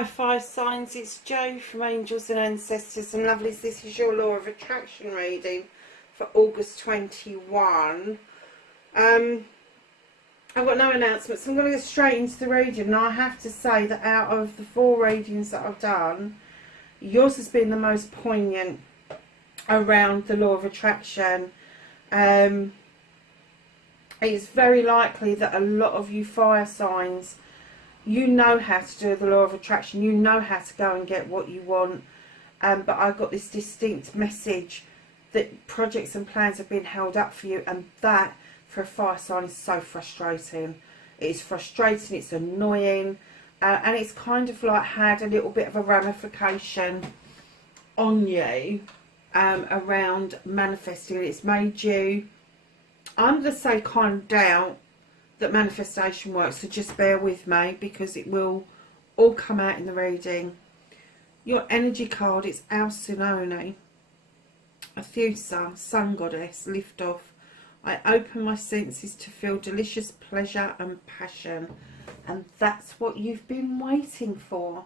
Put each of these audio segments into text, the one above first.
Hi fire signs, it's Jo from Angels and Ancestors and Lovelies. This is your Law of Attraction reading for August 21. I've got no announcements. I'm going to go straight into the reading, and I have to say that out of the 4 readings that I've done, yours has been the most poignant around the Law of Attraction. It's very likely that a lot of you fire signs, you know how to do the Law of Attraction, you know how to go and get what you want, but I got this distinct message that projects and plans have been held up for you, and that for a fire sign is so frustrating. It's frustrating, it's annoying, and it's kind of like had a little bit of a ramification on you around manifesting. It's made you, I'm going to say, kind of doubt that manifestation works, so just bear with me because it will all come out in the reading. Your energy card is Alcinone, Athusa, Sun Goddess, lift off. I open my senses to feel delicious pleasure and passion, and that's what you've been waiting for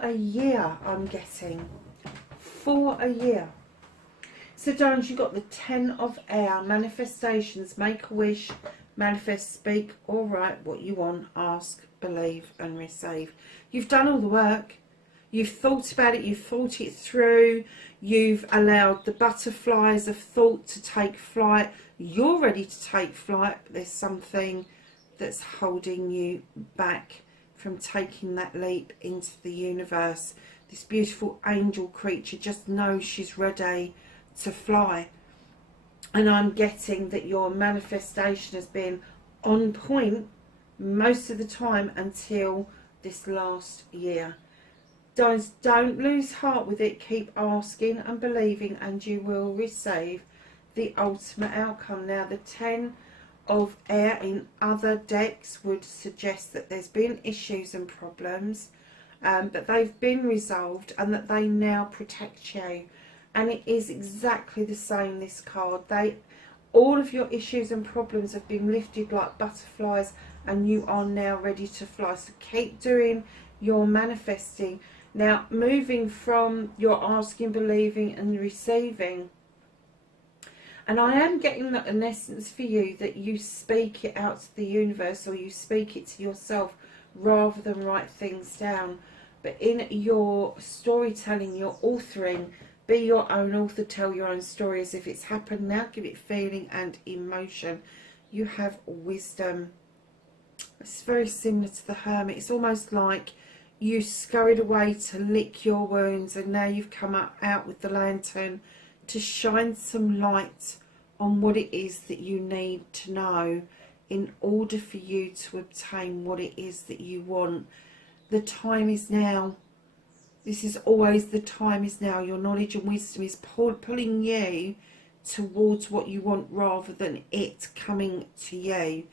a year. I'm getting for a year. So darlings, you've got the 10 of air, manifestations, make a wish, manifest, speak, all right, what you want, ask, believe and receive. You've done all the work. You've thought about it, you've thought it through, you've allowed the butterflies of thought to take flight. You're ready to take flight, but there's something that's holding you back from taking that leap into the universe. This beautiful angel creature just knows she's ready to fly, and I'm getting that your manifestation has been on point most of the time until this last year. Don't lose heart with it. Keep asking and believing, and you will receive the ultimate outcome. Now, the 10 of air in other decks would suggest that there's been issues and problems, but they've been resolved and that they now protect you. And it is exactly the same, this card. All of your issues and problems have been lifted like butterflies, and you are now ready to fly. So keep doing your manifesting. Now, moving from your asking, believing and receiving. And I am getting that, in essence, for you, that you speak it out to the universe, or you speak it to yourself rather than write things down. But in your storytelling, your authoring, be your own author, tell your own story as if it's happened now. Give it feeling and emotion. You have wisdom. It's very similar to the Hermit. It's almost like you scurried away to lick your wounds, and now you've come out with the lantern to shine some light on what it is that you need to know in order for you to obtain what it is that you want. The time is now. This is always the time is now. Your knowledge and wisdom is pulling you towards what you want rather than it coming to you.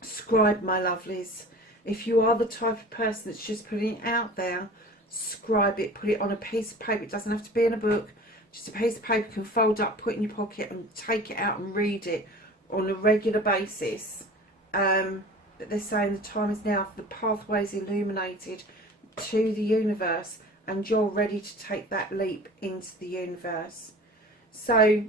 Scribe, my lovelies. If you are the type of person that's just putting it out there, scribe it. Put it on a piece of paper. It doesn't have to be in a book. Just a piece of paper you can fold up, put in your pocket and take it out and read it on a regular basis. But they're saying the time is now. The pathway is illuminated to the universe, and you're ready to take that leap into the universe. So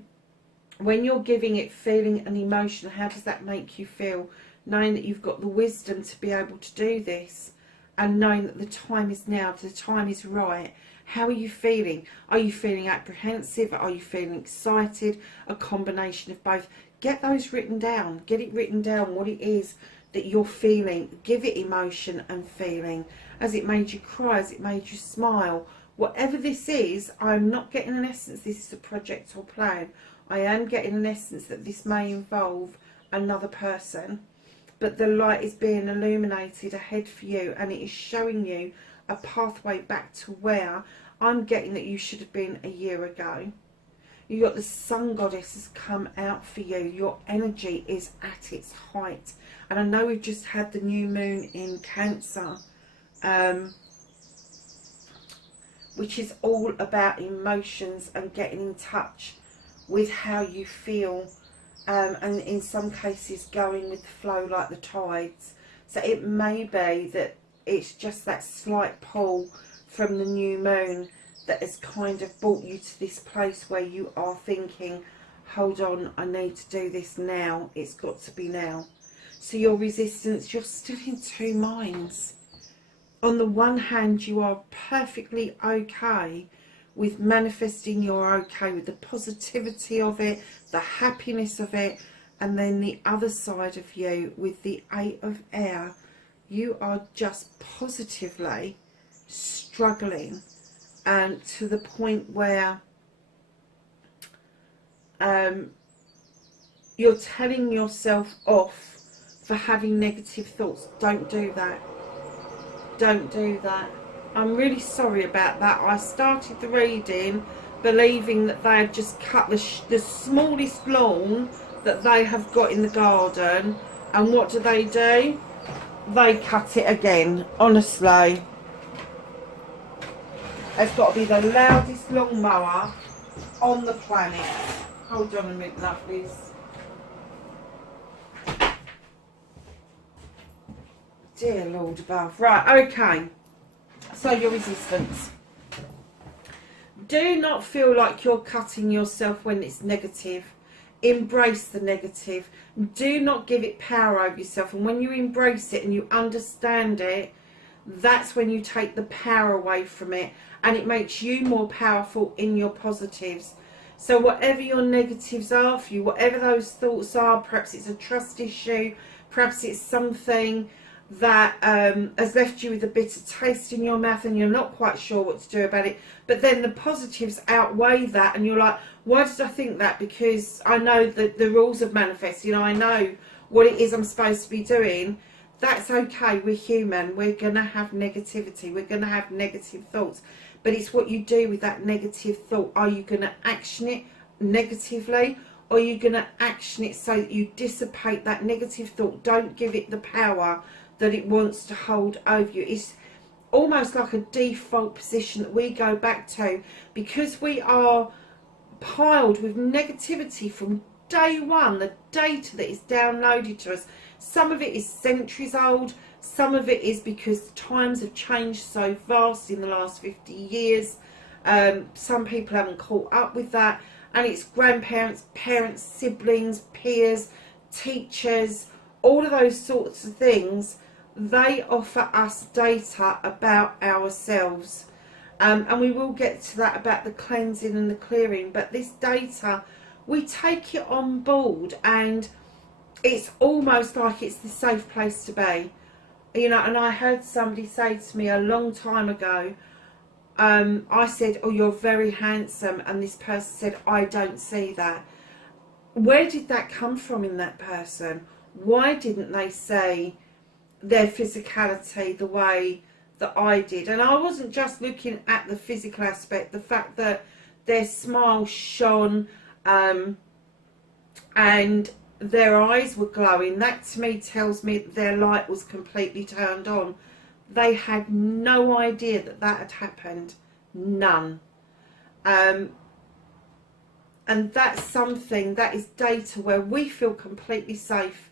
when you're giving it feeling and emotion, how does that make you feel? Knowing that you've got the wisdom to be able to do this, and knowing that the time is now, the time is right. How are you feeling? Are you feeling apprehensive? Are you feeling excited? A combination of both. Get those written down. Get it written down, what it is that you're feeling. Give it emotion and feeling. Has it made you cry? Has it made you smile? Whatever this is, I'm not getting an essence this is a project or plan. I am getting an essence that this may involve another person, but the light is being illuminated ahead for you, and it is showing you a pathway back to where I'm getting that you should have been a year ago. You got the Sun Goddess has come out for you. Your energy is at its height. And I know we've just had the new moon in Cancer, which is all about emotions and getting in touch with how you feel, and in some cases going with the flow like the tides. So it may be that it's just that slight pull from the new moon that has kind of brought you to this place where you are thinking, hold on, I need to do this now. It's got to be now. So your resistance, you're still in two minds. On the one hand, you are perfectly okay with manifesting, you're okay with the positivity of it, the happiness of it, and then the other side of you with the 8 of air, you are just positively struggling, and to the point where you're telling yourself off for having negative thoughts. Don't do that. Don't do that. I'm really sorry about that. I started the reading believing that they had just cut the smallest lawn that they have got in the garden, and what do? They cut it again. Honestly, it's got to be the loudest lawnmower on the planet. Hold on a minute, lovelies. Dear Lord above. Right, okay. So your resistance. Do not feel like you're cutting yourself when it's negative. Embrace the negative. Do not give it power over yourself. And when you embrace it and you understand it, that's when you take the power away from it, and it makes you more powerful in your positives. So whatever your negatives are for you, whatever those thoughts are, perhaps it's a trust issue, perhaps it's something that has left you with a bitter taste in your mouth and you're not quite sure what to do about it, but then the positives outweigh that, and you're like, why did I think that? Because I know the rules of manifesting, I know what it is I'm supposed to be doing. That's okay, we're human, we're going to have negativity, we're going to have negative thoughts, but it's what you do with that negative thought. Are you going to action it negatively, or are you going to action it so that you dissipate that negative thought? Don't give it the power that it wants to hold over you. It's almost like a default position that we go back to, because we are piled with negativity from day one, the data that is downloaded to us. Some of it is centuries old, some of it is because times have changed so vast in the last 50 years. Some people haven't caught up with that, and it's grandparents, parents, siblings, peers, teachers, all of those sorts of things. They offer us data about ourselves, and we will get to that about the cleansing and the clearing, but this data, we take it on board, and it's almost like it's the safe place to be, you know. And I heard somebody say to me a long time ago, I said, oh, you're very handsome, and this person said, I don't see that. Where did that come from in that person? Why didn't they say their physicality the way that I did? And I wasn't just looking at the physical aspect, the fact that their smile shone, and their eyes were glowing. That to me tells me their light was completely turned on. They had no idea that that had happened. None. And that's something, that is data where we feel completely safe,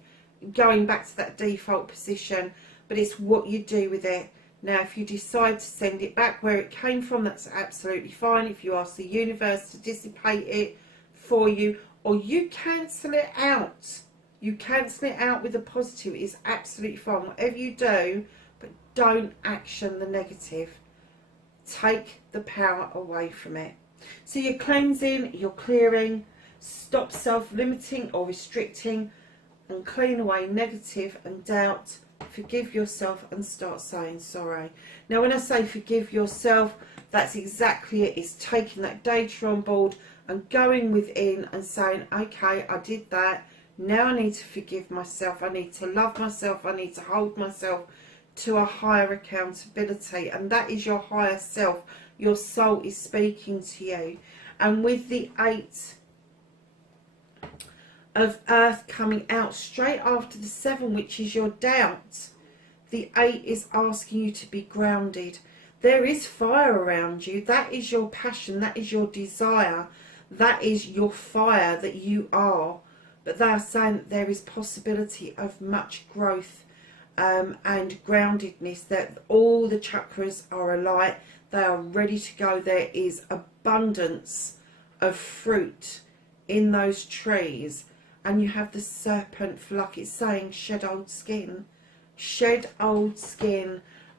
going back to that default position, but it's what you do with it. Now, if you decide to send it back where it came from, that's absolutely fine. If you ask the universe to dissipate it for you, or you cancel it out, you cancel it out with a positive, it is absolutely fine. Whatever you do, but don't action the negative. Take the power away from it. So you're cleansing, you're clearing, stop self-limiting or restricting, and clean away negative and doubt. Forgive yourself and start saying sorry. Now, when I say forgive yourself, that's exactly it. It's taking that data on board and going within and saying, okay, I did that. Now I need to forgive myself. I need to love myself. I need to hold myself to a higher accountability. And that is your higher self. Your soul is speaking to you. And with the 8 of Earth coming out straight after the 7, which is your doubt, the 8 is asking you to be grounded. There is fire around you. That is your passion. That is your desire. That is your fire that you are. But they are saying that there is possibility of much growth and groundedness, that all the chakras are alight, they are ready to go. There is abundance of fruit in those trees, and you have the serpent, for like it's saying, shed old skin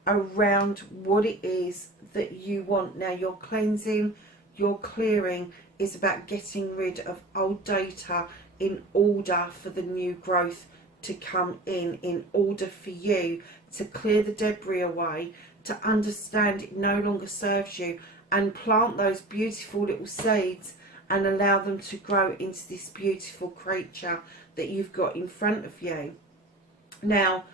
around what it is that you want. Now your cleansing, your clearing is about getting rid of old data in order for the new growth to come in order for you to clear the debris away, to understand it no longer serves you, and plant those beautiful little seeds and allow them to grow into this beautiful creature that you've got in front of you. Now,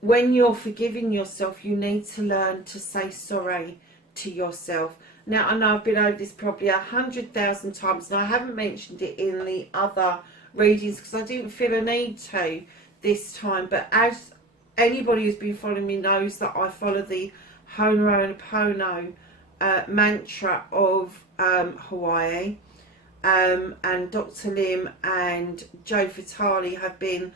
when you're forgiving yourself, you need to learn to say sorry to yourself. Now, I know I've been over this probably 100,000 times, and I haven't mentioned it in the other readings because I didn't feel a need to this time. But as anybody who's been following me knows, that I follow the Ho'oponopono mantra of Hawaii, and Dr. Lim and Joe Vitale have been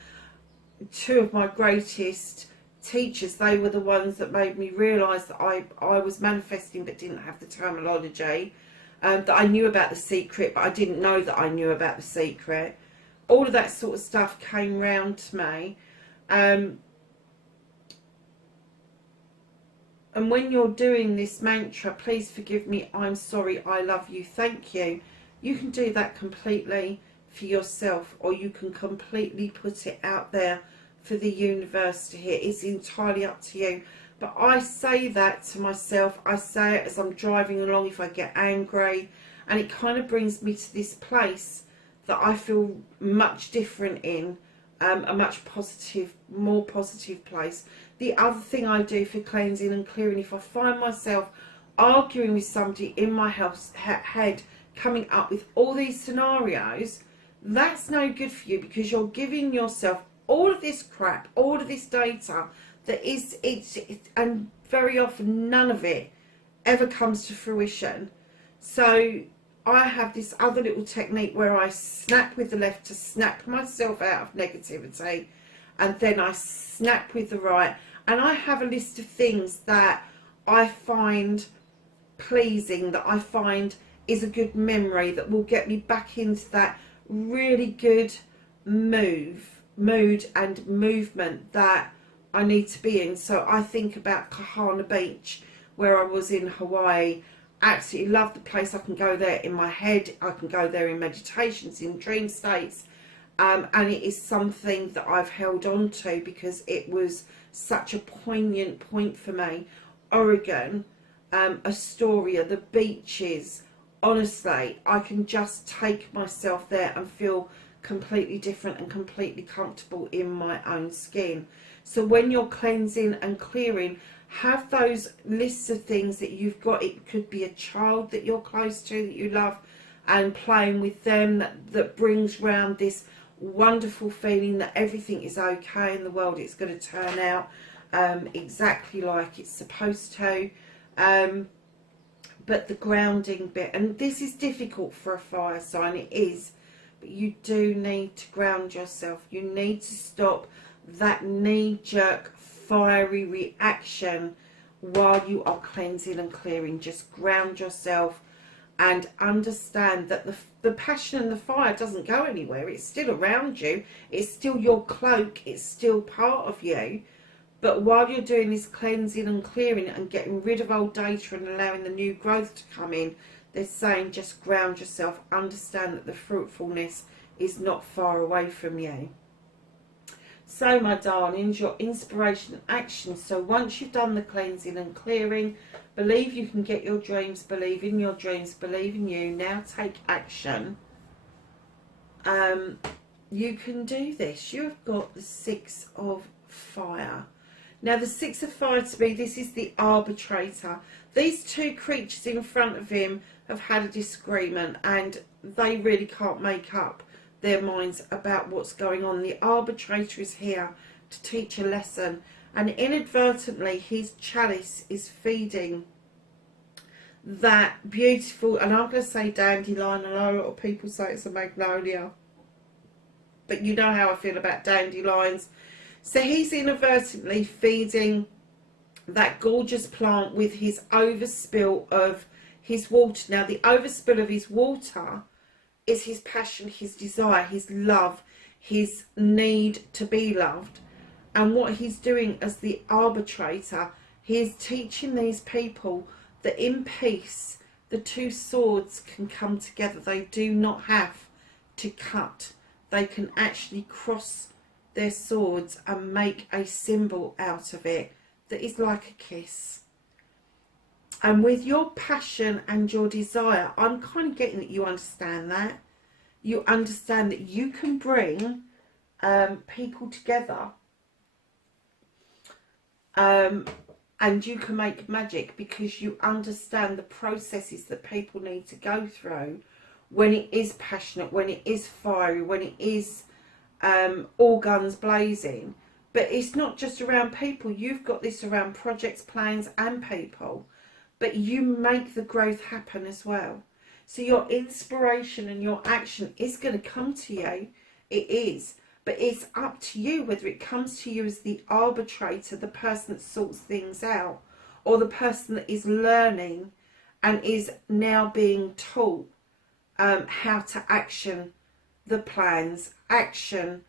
two of my greatest teachers. They were the ones that made me realise that I was manifesting but didn't have the terminology, that I knew about the secret but I didn't know that I knew about the secret. All of that sort of stuff came round to me, and when you're doing this mantra, please forgive me, I'm sorry, I love you, thank you, you can do that completely for yourself, or you can completely put it out there for the universe to hear. It's entirely up to you. But I say that to myself. I say it as I'm driving along if I get angry, and it kind of brings me to this place that I feel much different in, a much positive, more positive place. The other thing I do for cleansing and clearing, if I find myself arguing with somebody in my head, coming up with all these scenarios, that's no good for you, because you're giving yourself all of this crap, all of this data that is, and very often none of it ever comes to fruition. So I have this other little technique where I snap with the left to snap myself out of negativity, and then I snap with the right, and I have a list of things that I find pleasing, that I find is a good memory, that will get me back into that really good mood and movement that I need to be in. So I think about Kahana Beach, where I was in Hawaii. Absolutely love the place. I can go there in my head, I can go there in meditations, in dream states, and it is something that I've held on to because it was such a poignant point for me. Oregon, Astoria, the beaches, honestly, I can just take myself there and feel completely different and completely comfortable in my own skin. So when you're cleansing and clearing, have those lists of things that you've got. It could be a child that you're close to, that you love, and playing with them, that brings round this wonderful feeling that everything is okay in the world. It's going to turn out exactly like it's supposed to. But the grounding bit, and this is difficult for a fire sign, it is, but you do need to ground yourself. You need to stop that knee-jerk fiery reaction while you are cleansing and clearing. Just ground yourself and understand that the passion and the fire doesn't go anywhere. It's still around you. It's still your cloak. It's still part of you. But while you're doing this cleansing and clearing and getting rid of old data and allowing the new growth to come in, they're saying just ground yourself. Understand that the fruitfulness is not far away from you. So, my darlings, your inspiration and action. So once you've done the cleansing and clearing, believe you can get your dreams, believe in your dreams, believe in you. Now take action. You can do this. You've got the Six of Fire. Now, the Six of Fire, to me, this is the arbitrator. These two creatures in front of him have had a disagreement, and they really can't make up their minds about what's going on. The arbitrator is here to teach a lesson, and inadvertently his chalice is feeding that beautiful, and I'm going to say dandelion. I know a lot of people say it's a magnolia, but you know how I feel about dandelions. So he's inadvertently feeding that gorgeous plant with his overspill of his water. Now, the overspill of his water is his passion, his desire, his love, his need to be loved. And what he's doing as the arbitrator, he is teaching these people that in peace, the two swords can come together. They do not have to cut. They can actually cross their swords and make a symbol out of it that is like a kiss. And with your passion and your desire, I'm kind of getting that you understand that. You understand that you can bring people together, and you can make magic because you understand the processes that people need to go through when it is passionate, when it is fiery, when it is all guns blazing. But it's not just around people. You've got this around projects, plans and people. But you make the growth happen as well. So your inspiration and your action is going to come to you. It is. But it's up to you whether it comes to you as the arbitrator, the person that sorts things out, or the person that is learning and is now being taught how to action the plans, action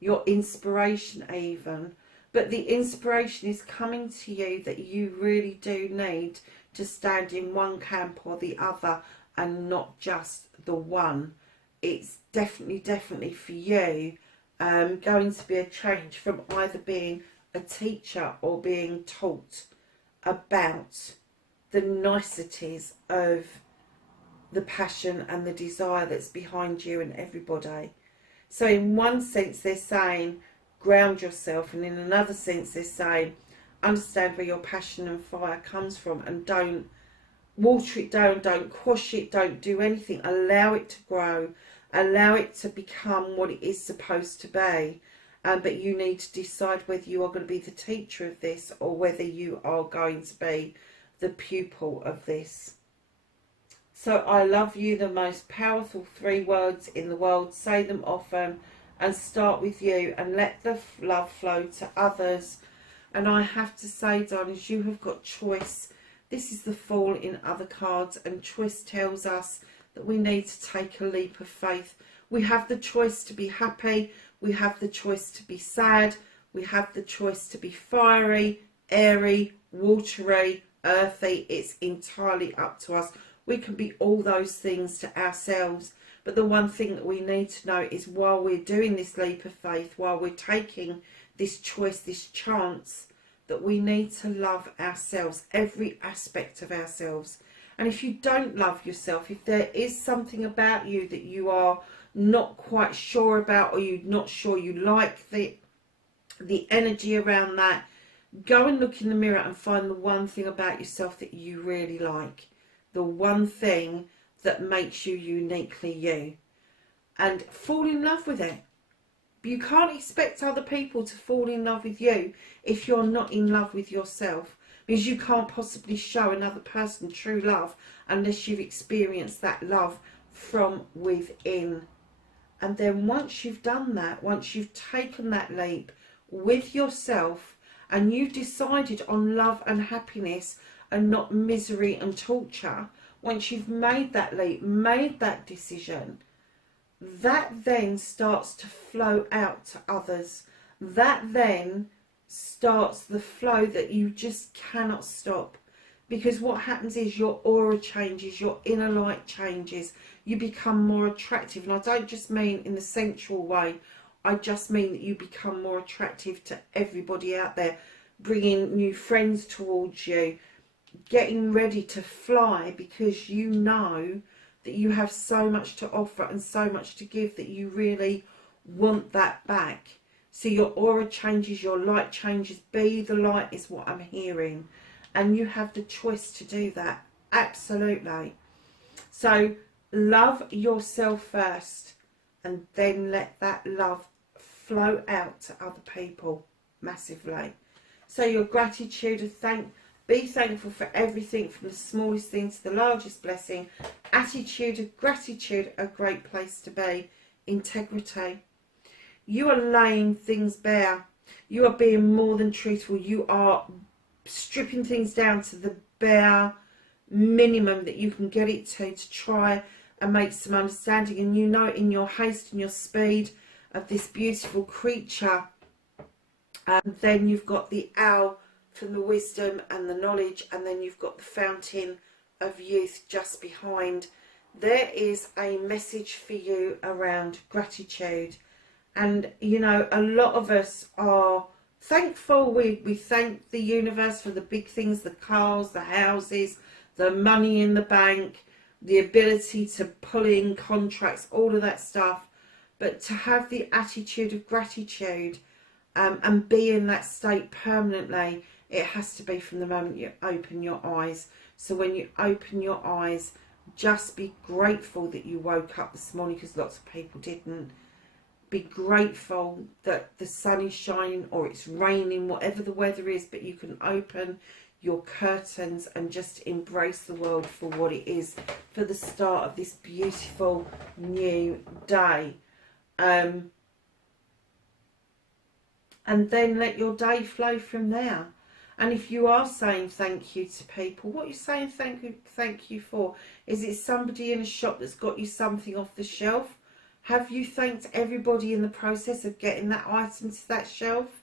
your inspiration even. But the inspiration is coming to you that you really do need to stand in one camp or the other and not just the one. It's definitely for you going to be a change from either being a teacher or being taught about the niceties of the passion and the desire that's behind you and everybody. So in one sense they're saying ground yourself, and in another sense they're saying understand where your passion and fire comes from, and don't water it down, don't quash it, don't do anything. Allow it to grow, allow it to become what it is supposed to be. But you need to decide whether you are going to be the teacher of this or whether you are going to be the pupil of this. So I love you, the most powerful 3 words in the world. Say them often and start with you and let the love flow to others. And I have to say, darlings, you have got choice. This is the Fool in other cards, and choice tells us that we need to take a leap of faith. We have the choice to be happy. We have the choice to be sad. We have the choice to be fiery, airy, watery, earthy. It's entirely up to us. We can be all those things to ourselves. But the one thing that we need to know is while we're doing this leap of faith, while we're taking this choice, this chance, that we need to love ourselves, every aspect of ourselves. And if you don't love yourself, if there is something about you that you are not quite sure about, or you're not sure you like the energy around that, go and look in the mirror and find the one thing about yourself that you really like. The one thing that makes you uniquely you. And fall in love with it. You can't expect other people to fall in love with you if you're not in love with yourself. Because you can't possibly show another person true love unless you've experienced that love from within. And then once you've done that, once you've taken that leap with yourself and you've decided on love and happiness and not misery and torture, once you've made that leap, made that decision, that then starts to flow out to others. That then starts the flow that you just cannot stop. Because what happens is your aura changes, your inner light changes, you become more attractive. And I don't just mean in the sensual way, I just mean that you become more attractive to everybody out there, bringing new friends towards you, getting ready to fly because you know that you have so much to offer and so much to give that you really want that back. So your aura changes, your light changes. Be the light is what I'm hearing. And you have the choice to do that. Absolutely. So love yourself first and then let that love flow out to other people massively. So your gratitude of be thankful for everything, from the smallest thing to the largest blessing. Attitude of gratitude, a great place to be. Integrity. You are laying things bare. You are being more than truthful. You are stripping things down to the bare minimum that you can get it to try and make some understanding. And you know, in your haste and your speed of this beautiful creature, and then you've got the owl from the wisdom and the knowledge, and then you've got the fountain of youth just behind. There is a message for you around gratitude. And you know, a lot of us are thankful. We thank the universe for the big things, the cars, the houses, the money in the bank, the ability to pull in contracts, all of that stuff. But to have the attitude of gratitude and be in that state permanently, it has to be from the moment you open your eyes. So when you open your eyes, just be grateful that you woke up this morning, because lots of people didn't. Be grateful that the sun is shining or it's raining, whatever the weather is, but you can open your curtains and just embrace the world for what it is, for the start of this beautiful new day. And then let your day flow from there. And if you are saying thank you to people, what are you saying thank you for? Is it somebody in a shop that's got you something off the shelf? Have you thanked everybody in the process of getting that item to that shelf?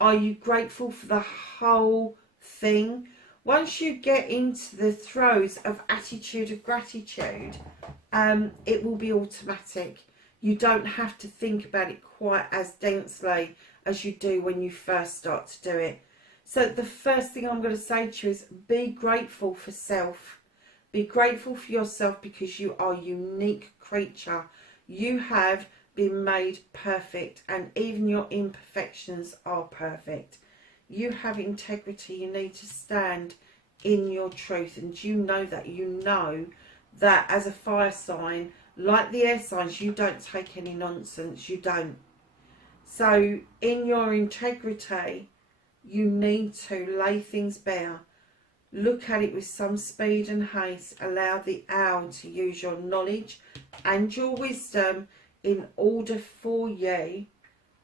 Are you grateful for the whole thing? Once you get into the throes of attitude of gratitude, it will be automatic. You don't have to think about it quite as densely as you do when you first start to do it. So the first thing I'm going to say to you is be grateful for self. Be grateful for yourself, because you are a unique creature. You have been made perfect, and even your imperfections are perfect. You have integrity. You need to stand in your truth, and you know that as a fire sign, like the air signs, you don't take any nonsense. You don't. So in your integrity, you need to lay things bare. Look at it with some speed and haste. Allow the owl to use your knowledge and your wisdom in order for you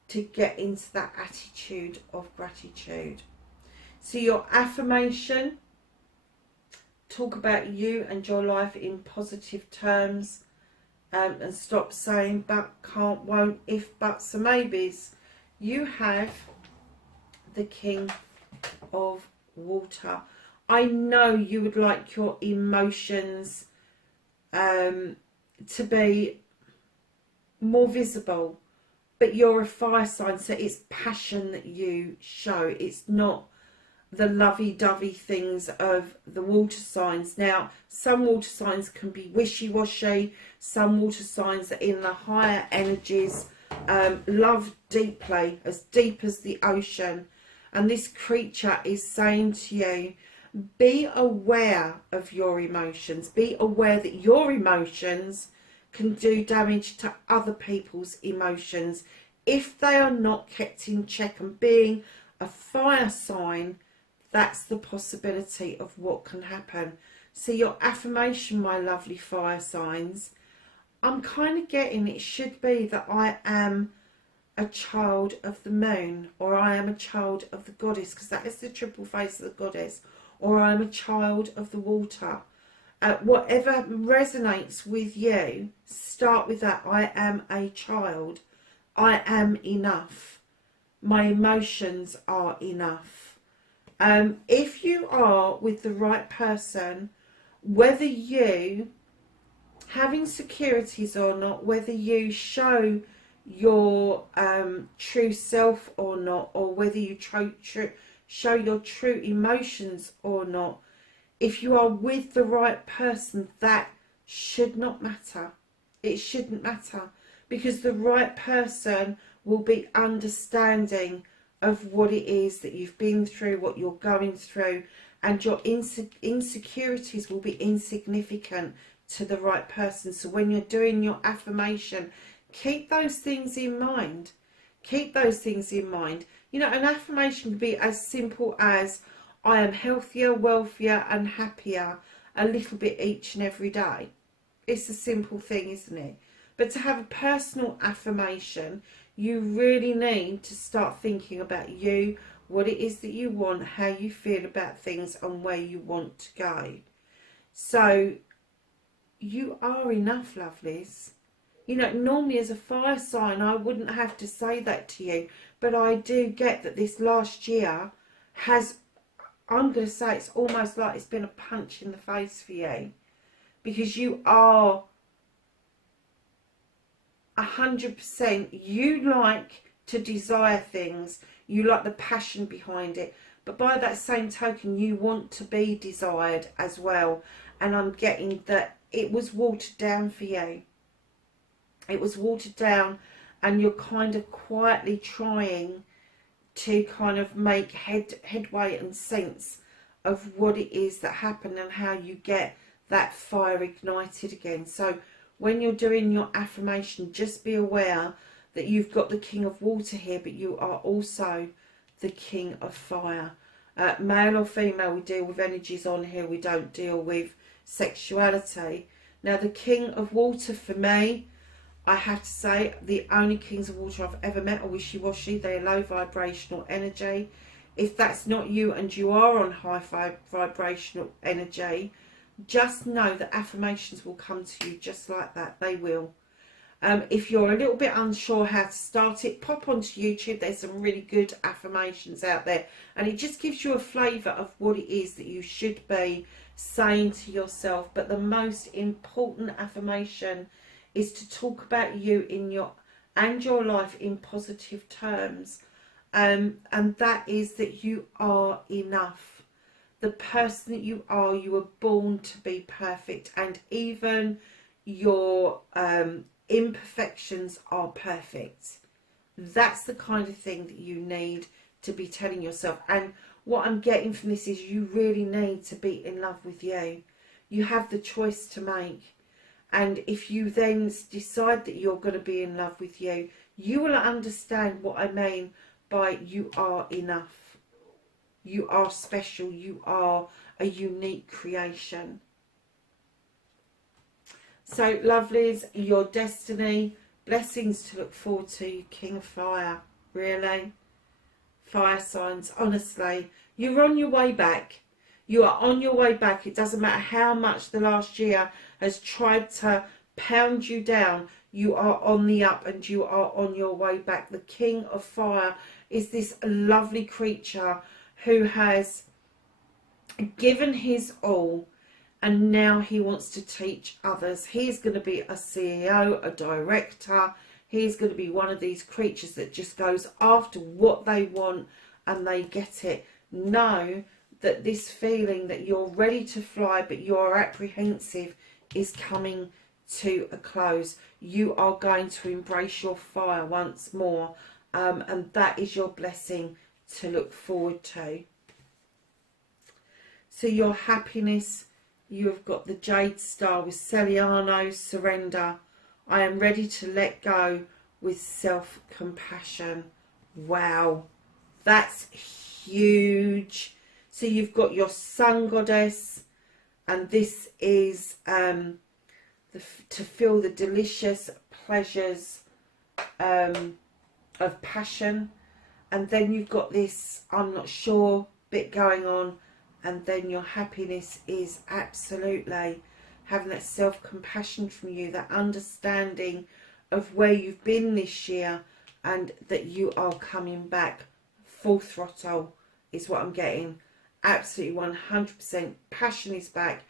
to get into that attitude of gratitude. So your affirmation, talk about you and your life in positive terms, and stop saying but, can't, won't, if, buts and maybes. You have the King of Water. I know you would like your emotions to be more visible, but you're a fire sign, so it's passion that you show. It's not the lovey-dovey things of the water signs. Now, some water signs can be wishy-washy. Some water signs are in the higher energies, love deeply, as deep as the ocean. And this creature is saying to you, be aware of your emotions. Be aware that your emotions can do damage to other people's emotions if they are not kept in check. And being a fire sign, that's the possibility of what can happen. So your affirmation, my lovely fire signs, I'm kind of getting it should be that I am a child of the moon, or I am a child of the goddess, because that is the triple face of the goddess, or I am a child of the water. Whatever resonates with you, start with that. I am a child. I am enough. My emotions are enough. If you are with the right person, whether you have insecurities or not, whether you show your true self or not, or whether you show your true emotions or not, if you are with the right person, that should not matter. It shouldn't matter, because the right person will be understanding of what it is that you've been through, what you're going through, and your insecurities will be insignificant to the right person. So when you're doing your affirmation, keep those things in mind. Keep those things in mind. You know, an affirmation could be as simple as, I am healthier, wealthier and happier a little bit each and every day. It's a simple thing, isn't it? But to have a personal affirmation, you really need to start thinking about you, what it is that you want, how you feel about things, and where you want to go. So you are enough, lovelies. You know, normally as a fire sign, I wouldn't have to say that to you. But I do get that this last year has, I'm going to say, it's almost like it's been a punch in the face for you. Because you are 100%, you like to desire things. You like the passion behind it. But by that same token, you want to be desired as well. And I'm getting that it was watered down for you. It was watered down, and you're kind of quietly trying to kind of make headway and sense of what it is that happened and how you get that fire ignited again. So when you're doing your affirmation, just be aware that you've got the King of Water here, but you are also the King of Fire. Male or female, we deal with energies on here. We don't deal with sexuality. Now, the King of Water for me, I have to say, the only Kings of Water I've ever met are wishy-washy. They're low vibrational energy. If that's not you and you are on high vibrational energy, just know that affirmations will come to you just like that. They will. If you're a little bit unsure how to start it, pop onto YouTube. There's some really good affirmations out there. And it just gives you a flavour of what it is that you should be saying to yourself. But the most important affirmation is to talk about you in your life in positive terms. And that is that you are enough. The person that you were born to be perfect. And even your imperfections are perfect. That's the kind of thing that you need to be telling yourself. And what I'm getting from this is you really need to be in love with you. You have the choice to make. And if you then decide that you're going to be in love with you, you will understand what I mean by you are enough. You are special. You are a unique creation. So, lovelies, your destiny, blessings to look forward to, King of Fire, really. Fire signs, honestly, you're on your way back. You are on your way back. It doesn't matter how much the last year has tried to pound you down. You are on the up and you are on your way back. The King of Fire is this lovely creature who has given his all. And now he wants to teach others. He's going to be a CEO, a director. He's going to be one of these creatures that just goes after what they want and they get it. Know that this feeling that you're ready to fly but you're apprehensive is coming to a close. You are going to embrace your fire once more. And that is your blessing to look forward to. So your happiness... You have got the Jade Star with Celiano, surrender. I am ready to let go with self-compassion. Wow, that's huge. So you've got your Sun Goddess, and this is to feel the delicious pleasures of passion. And then you've got this I'm not sure bit going on. And then your happiness is absolutely having that self-compassion from you, that understanding of where you've been this year and that you are coming back full throttle is what I'm getting. Absolutely 100%. Passion is back.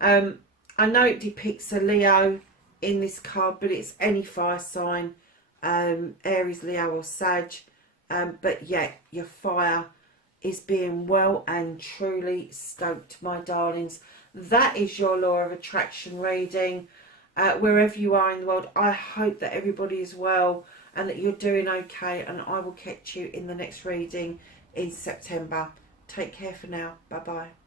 I know it depicts a Leo in this card, but it's any fire sign, Aries, Leo or Sag. But yeah, your fire is being well and truly stoked, my darlings. That is your law of attraction reading. Wherever you are in the world, I hope that everybody is well and that you're doing okay, and I will catch you in the next reading in September. Take care for now. Bye bye.